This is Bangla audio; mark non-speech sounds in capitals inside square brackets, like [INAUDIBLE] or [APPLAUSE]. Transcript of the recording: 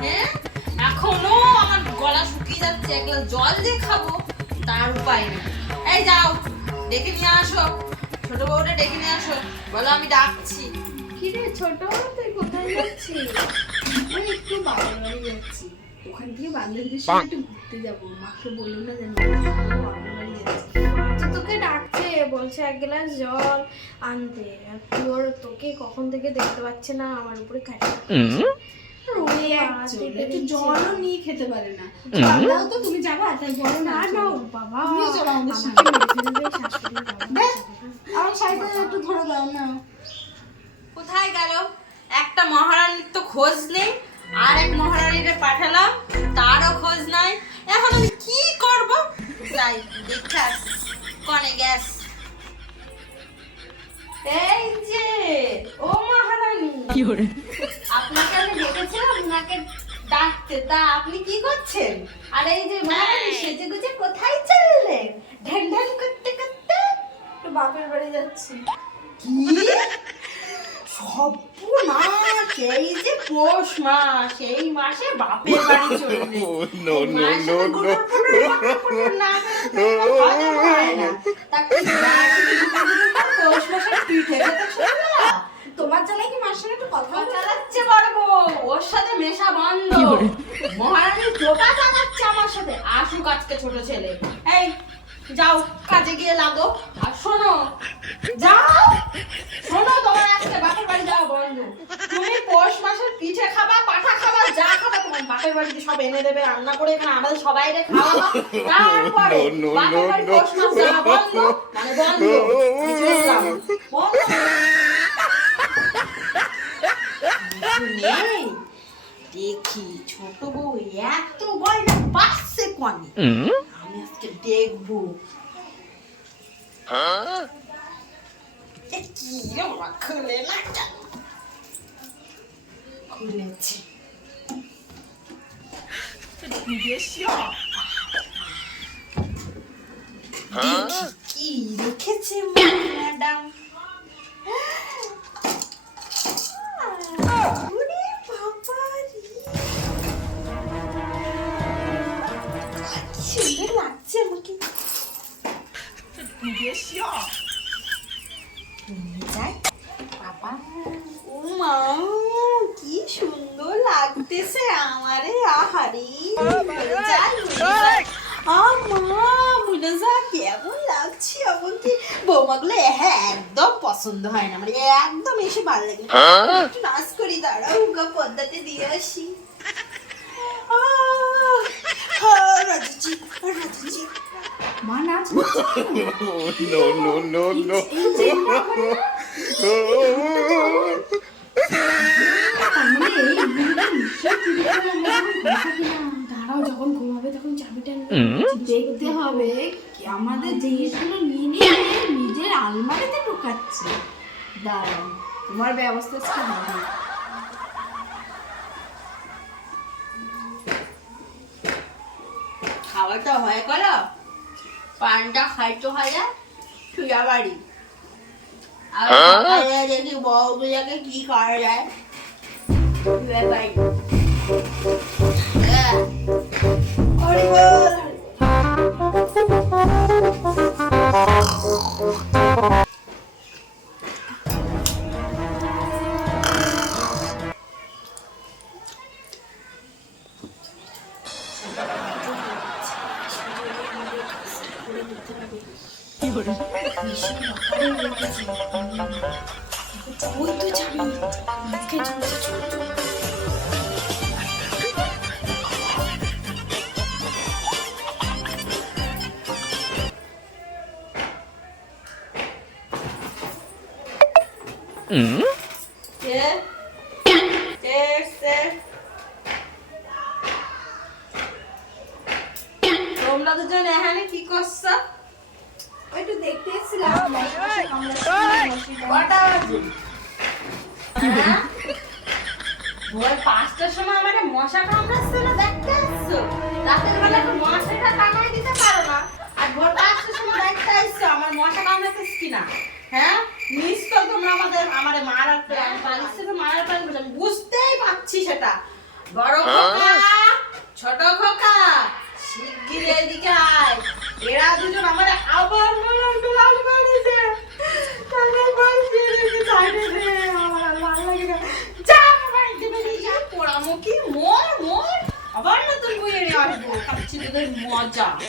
হ্যাঁ? এখনও আমার গলা শুকিয়ে যাচ্ছে এক গ্লাস জল দিয়ে খাব তার উপায় নেই। এই যাও ডেকে নিয়ে আসো। ছোট বউটা ডেকে নিয়ে আসো। বলো আমি ডাকছি। কি রে ছোট তুই কোথায় যাচ্ছিস? তোকে ডাকছে বলছে এক গ্লাস জল আনতে তুই তোকে কখন থেকে দেখতে পাচ্ছে না আমার উপরে খাটে জলও নিয়ে খেতে পারে না না কোথায় গেল? একটা মহারানীর তো খোঁজ নেই আর এক মহারানীরে পাঠালাম তারও খোঁজ নাই। এখন আমি কি করব? যাই দেখে আসি কনে গ্যাস। এই যে ও মহারানী। আপনাকে আমি ডেকেছিলাম আপনাকে ডাকতে। তা আপনি কি করছেন? আর এই যে মহারানী সেজে গুজে কোথায় চললেন? ঢ্যান ঢ্যান করতে করতে? একটু বাপের বাড়ি যাচ্ছি। কি? সর্বনাশ এই যে পৌষ মাস এই মাসে বাপের বাড়ি. পৌষ মাসের পিঠে খেতে তোমার জ্বালায় কি মার সঙ্গে একটু কথা চালাচ্ছে ওর সাথে মেশা বন্ধ। মহারানী টোকা চালাচ্ছে আমার সাথে। আসুক আজকে ছোট ছেলে। এই যাও কাজে গিয়ে লাগো আর শোনো যাও শোনো তোমার আজকে বাপের বাড়ি যাওয়া বন্ধ তুমি পৌষ মাসের পিঠে খাবা পাঠা খাবা যা খাবা তোমার বাপের বাড়িতে সব এনে দেবে রান্না করে এখানে আমাদের সবাই রে খাওয়াবা তারপরে বাপের বাড়ি পৌষ মাস যাওয়া বন্ধ মানে বন্ধ বন্ধ নেই দেখি ছোট বউ এত গয়না পাচ্ছে কনে আমি আজকে দেখব এ কি রে বাবা, খুলে না কেন? খুলেছি দেখি কি রেখেছে ম্যাডাম ওরে যাই। বাবা, ও মা, কি সুন্দর লাগতেছে আমারে আহারি। মরে যাই, যা, কেমন লাগছে আমাকে বৌমাগুলো হ্যাঁ একদম পছন্দ হয় না। মানে একদম এসে ভালো লাগে একটু নাচ করি দাঁড়াও গা পদ্মাতে দিয়ে আসি। আহ, রাজুজি, রাজুজি। মা নাচ [LAUGHS] no, no, no, no. মানে করে না দাঁড়াও যখন ঘুমাবে তখন চাবিটা দেখতে হবে আমাদের জিনিসগুলো নিয়ে নিয়ে নিজের আলমারিতে ঢোকাচ্ছে দাঁড়াও তোমার ব্যবস্থা হবে খাবারটা হয়ে গেল পানটা খাইতো হয় না ছুয়া বাড়ি। আর বউ দেখি বউগুলোকে কি করা যায়? ছুঁয়া বাড়ি। হ্যাঁ। হরি ওই তো যাবি আজকে চলছে চল চল কে? কে তোমরা দুজন এখানে কি করছ ওই তো দেখতে এসেছিলাম মশা টশা কামড়াচ্ছে, মশা পাঁচটার সময় হ্যাঁ? তোমরা আমাদের আমারে তো বুঝতেই পারছি সেটা। বড় খোকা, ছোট খোকা শিগগির এদিকে আয়। এরা দুজন আমারে আবার মারার প্ল্যান করেছে তাহলে বল দিয়ে দিতে চাইবে রে আমার আর ভালো লাগে না যা বাড়ি দিবে যা পোড়ামুখী মোর মোর